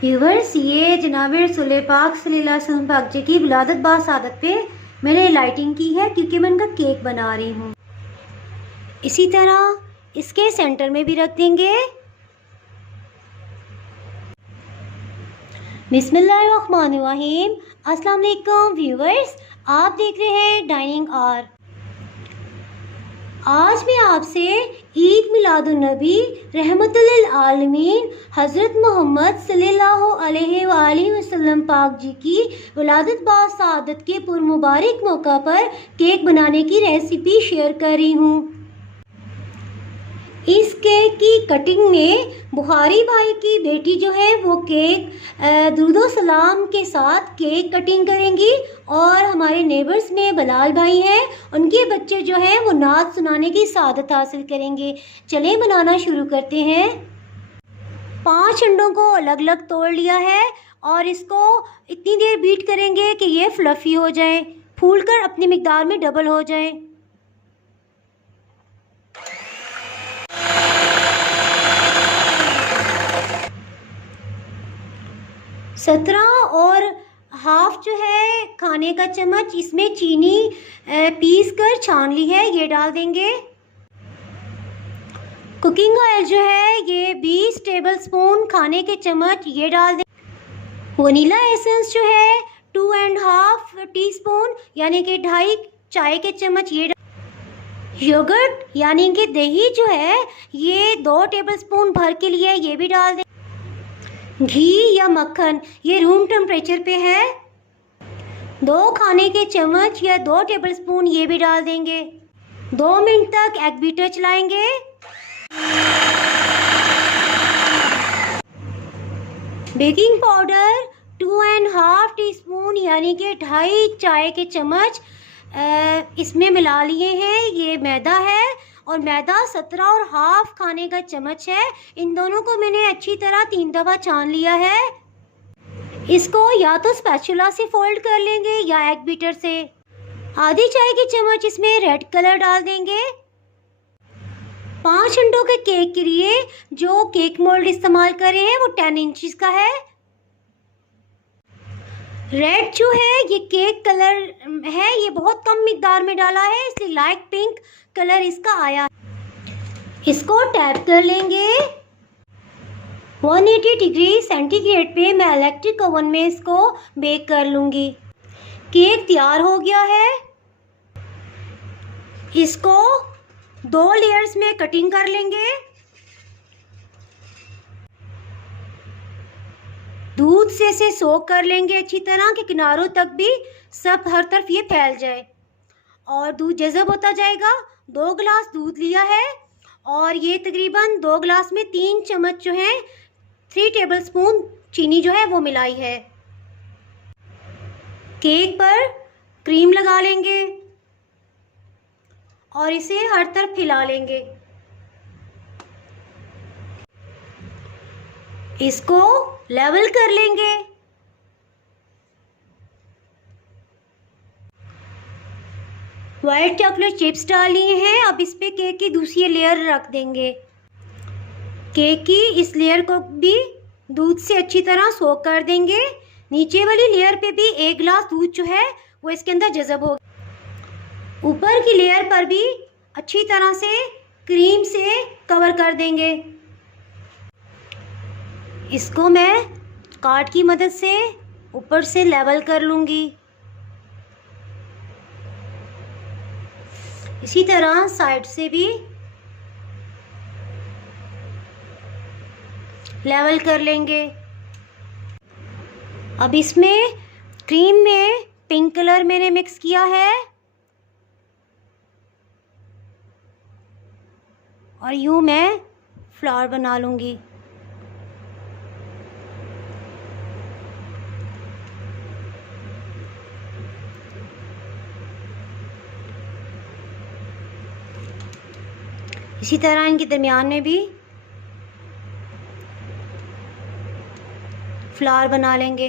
Viewers, ये जनाब रसूल पाक सल्लल्लाहु अलैहि वसल्लम पाक जी की विलादत बासादत पे मैंने लाइटिंग की है क्योंकि मैं उनका केक बना रही हूँ। इसी तरह इसके सेंटर में भी रख देंगे। बिस्मिल्लाहिर्रहमानिर्रहीम। अस्सलाम वालेकुम व्यूवर्स, आप देख रहे हैं डाइनिंग आर। आज मैं आपसे ईद मिलादुन्नबी रहमतुल्लिल आलमीन हज़रत मोहम्मद सल्लल्लाहु अलैहि वसल्लम पाक जी की विलादत बासादत के पुरमुबारक मौका पर केक बनाने की रेसिपी शेयर कर रही हूँ। इस केक की कटिंग में बुखारी भाई की बेटी जो है वो केक दुरूद सलाम के साथ केक कटिंग करेंगी, और हमारे नेबर्स में बलाल भाई हैं, उनके बच्चे जो हैं वो नात सुनाने की सआदत हासिल करेंगे। चलें बनाना शुरू करते हैं। 5 अंडों को अलग अलग तोड़ लिया है और इसको इतनी देर बीट करेंगे कि ये फ्लफ़ी हो जाए, फूलकर अपनी मिकदार में डबल हो जाए। 17 और हाफ जो है खाने का चम्मच इसमें चीनी पीस कर छान ली है, ये डाल देंगे। कुकिंग ऑयल जो है ये 20 टेबलस्पून खाने के चम्मच ये डाल दें। वनीला एसेंस जो है 2.5 टीस्पून यानी कि 2.5 चाय के चम्मच ये डाल। योगर्ट यानी कि दही जो है ये 2 टेबलस्पून भर के लिए ये भी डाल दें। घी या मक्खन ये रूम टेम्परेचर पे है, 2 खाने के चम्मच या 2 टेबलस्पून ये भी डाल देंगे। 2 मिनट तक एग बीटर चलाएंगे। बेकिंग पाउडर 2.5 टीस्पून यानी कि 2.5 चाय के चम्मच इसमें मिला लिए हैं। ये मैदा है और मैदा 17 और हाफ खाने का चम्मच है। इन दोनों को मैंने अच्छी तरह 3 दफ़ा छान लिया है। इसको या तो स्पैचुला से फोल्ड कर लेंगे या एग बीटर से। आधी चाय की चम्मच इसमें रेड कलर डाल देंगे। 5 अंडों के केक के लिए जो केक मोल्ड इस्तेमाल कर रहे हैं वो 10 इंचेस का है। रेड जो है ये केक कलर है, ये बहुत कम मिकदार में डाला है इसलिए लाइट पिंक कलर इसका आया। इसको टैप कर लेंगे। 180 डिग्री सेंटीग्रेड पे मैं इलेक्ट्रिक ओवन में इसको बेक कर लूँगी। केक तैयार हो गया है। इसको 2 लेयर्स में कटिंग कर लेंगे। दूध से इसे सोक कर लेंगे अच्छी तरह कि किनारों तक भी सब हर तरफ ये फैल जाए और दूध जज़ब होता जाएगा। 2 गिलास दूध लिया है और ये तकरीबन 2 गिलास में 3 चम्मच जो है 3 टेबलस्पून चीनी जो है वो मिलाई है। केक पर क्रीम लगा लेंगे और इसे हर तरफ फैला लेंगे। इसको लेवल कर लेंगे। वाइट चॉकलेट चिप्स डाल लिए हैं। अब इस पे केक की दूसरी लेयर रख देंगे। केक की इस लेयर को भी दूध से अच्छी तरह सोक कर देंगे। नीचे वाली लेयर पे भी 1 गिलास दूध जो है वो इसके अंदर जज़ब हो। ऊपर की लेयर पर भी अच्छी तरह से क्रीम से कवर कर देंगे। इसको मैं कार्ड की मदद से ऊपर से लेवल कर लूँगी। इसी तरह साइड से भी लेवल कर लेंगे। अब इसमें क्रीम में पिंक कलर मैंने मिक्स किया है और यूँ मैं फ्लावर बना लूँगी। इसी तरह इनके दरमियान में भी फ्लावर बना लेंगे।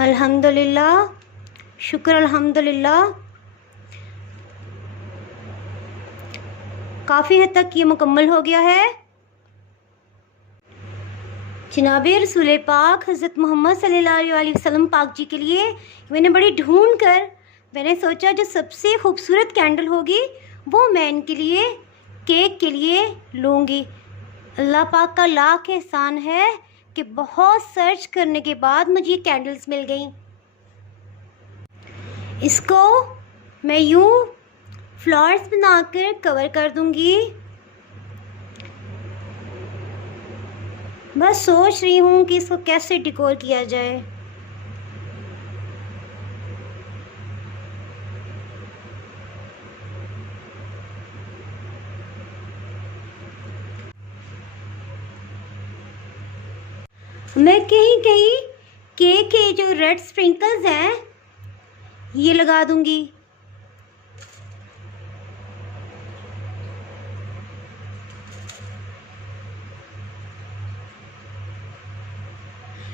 अल्हम्दुलिल्लाह, शुक्र अल्हम्दुलिल्लाह। काफ़ी हद तक ये मुकम्मल हो गया है। जनाबे रसूल पाक हज़रत मोहम्मद सल्लल्लाहु अलैहि वसल्लम पाक जी के लिए मैंने बड़ी ढूंढ कर मैंने सोचा जो सबसे खूबसूरत कैंडल होगी वो मैं इनके लिए केक के लिए लूँगी। अल्लाह पाक का लाख एहसान है कि बहुत सर्च करने के बाद मुझे ये कैंडल्स मिल गई। इसको मैं यूँ फ्लावर्स बनाकर कवर कर दूँगी। बस सोच रही हूँ कि इसको कैसे डेकोर किया जाए। मैं कहीं कहीं केक के जो रेड स्प्रिंकल्स हैं ये लगा दूँगी।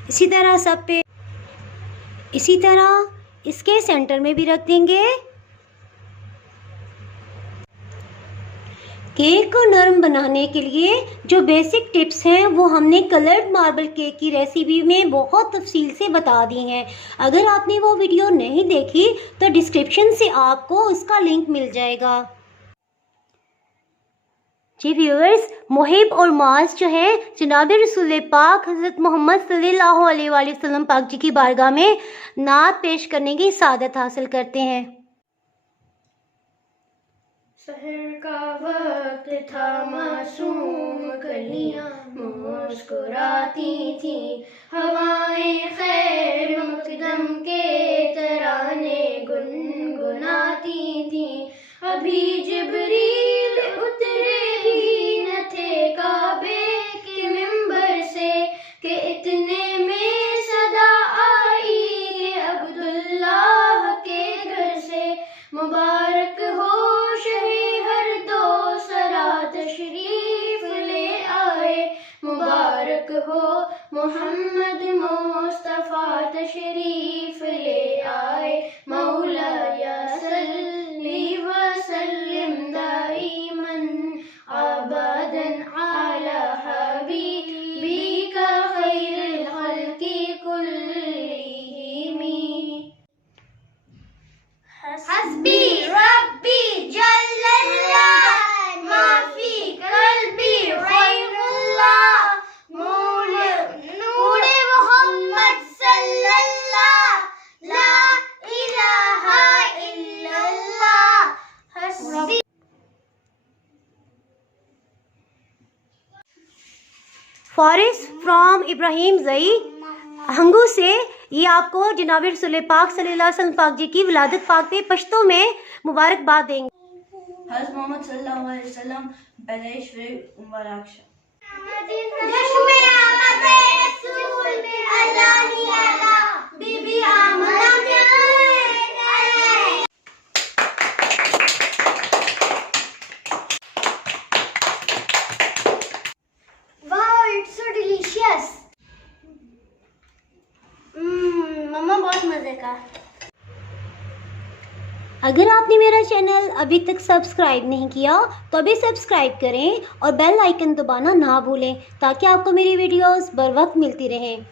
इसी तरह सब पे, इसी तरह इसके सेंटर में भी रख देंगे। केक को नरम बनाने के लिए जो बेसिक टिप्स हैं वो हमने कलर्ड मार्बल केक की रेसिपी में बहुत तफसील से बता दी हैं। अगर आपने वो वीडियो नहीं देखी तो डिस्क्रिप्शन से आपको उसका लिंक मिल जाएगा। जी व्यूअर्स, मुहिब और माज जो है जनाब रसूल पाक हज़रत मोहम्मद सल्लल्लाहु अलैहि वसल्लम पाक जी की बारगाह में नात पेश करने की सादत हासिल करते हैं। सहर का वक्त था, मासूम कलियां मुस्कुराती थी, हवाएं खैर मकदम के तराने गुनगुनाती थी। अभी जिब्रील उतरे ही न थे काबे के मिंबर से कि इतने में सदा आई कि अब्दुल्लाह के घर से मुबारक हो हो मोहम्मद मुस्तफ़ा तशरीफ ले आए। मौला या सल्ली व सल्लिम दाइमन अबदन अला हबीबिका खैरिल खल्क़ि कुल्लिहिम। हस्बी रब्बी जल्लल्लाह माफी कल्बी खैरुल्लाह फॉरिस फ्रॉम इब्राहिम ज़ई हंगू से ये आपको जनाब रसूल पाक सल्लल्लाहु अलैहि वसल्लम पाक जी की विलादत पाक पे पश्तो में मुबारकबाद देंगे। हज़रत मोहम्मद सल्लल्लाहु अलैहि वसल्लम पैदाइश मुबारक मम्मा बहुत मजे का। अगर आपने मेरा चैनल अभी तक सब्सक्राइब नहीं किया तो अभी सब्सक्राइब करें और बेल आइकन दबाना ना भूलें ताकि आपको मेरी वीडियोस बर वक्त मिलती रहें।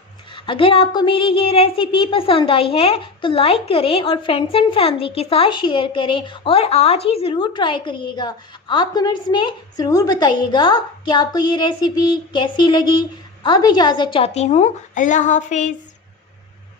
अगर आपको मेरी ये रेसिपी पसंद आई है तो लाइक करें और फ्रेंड्स एंड फैमिली के साथ शेयर करें और आज ही ज़रूर ट्राई करिएगा। आप कमेंट्स में ज़रूर बताइएगा कि आपको ये रेसिपी कैसी लगी। अब इजाज़त चाहती हूँ। अल्लाह हाफिज़।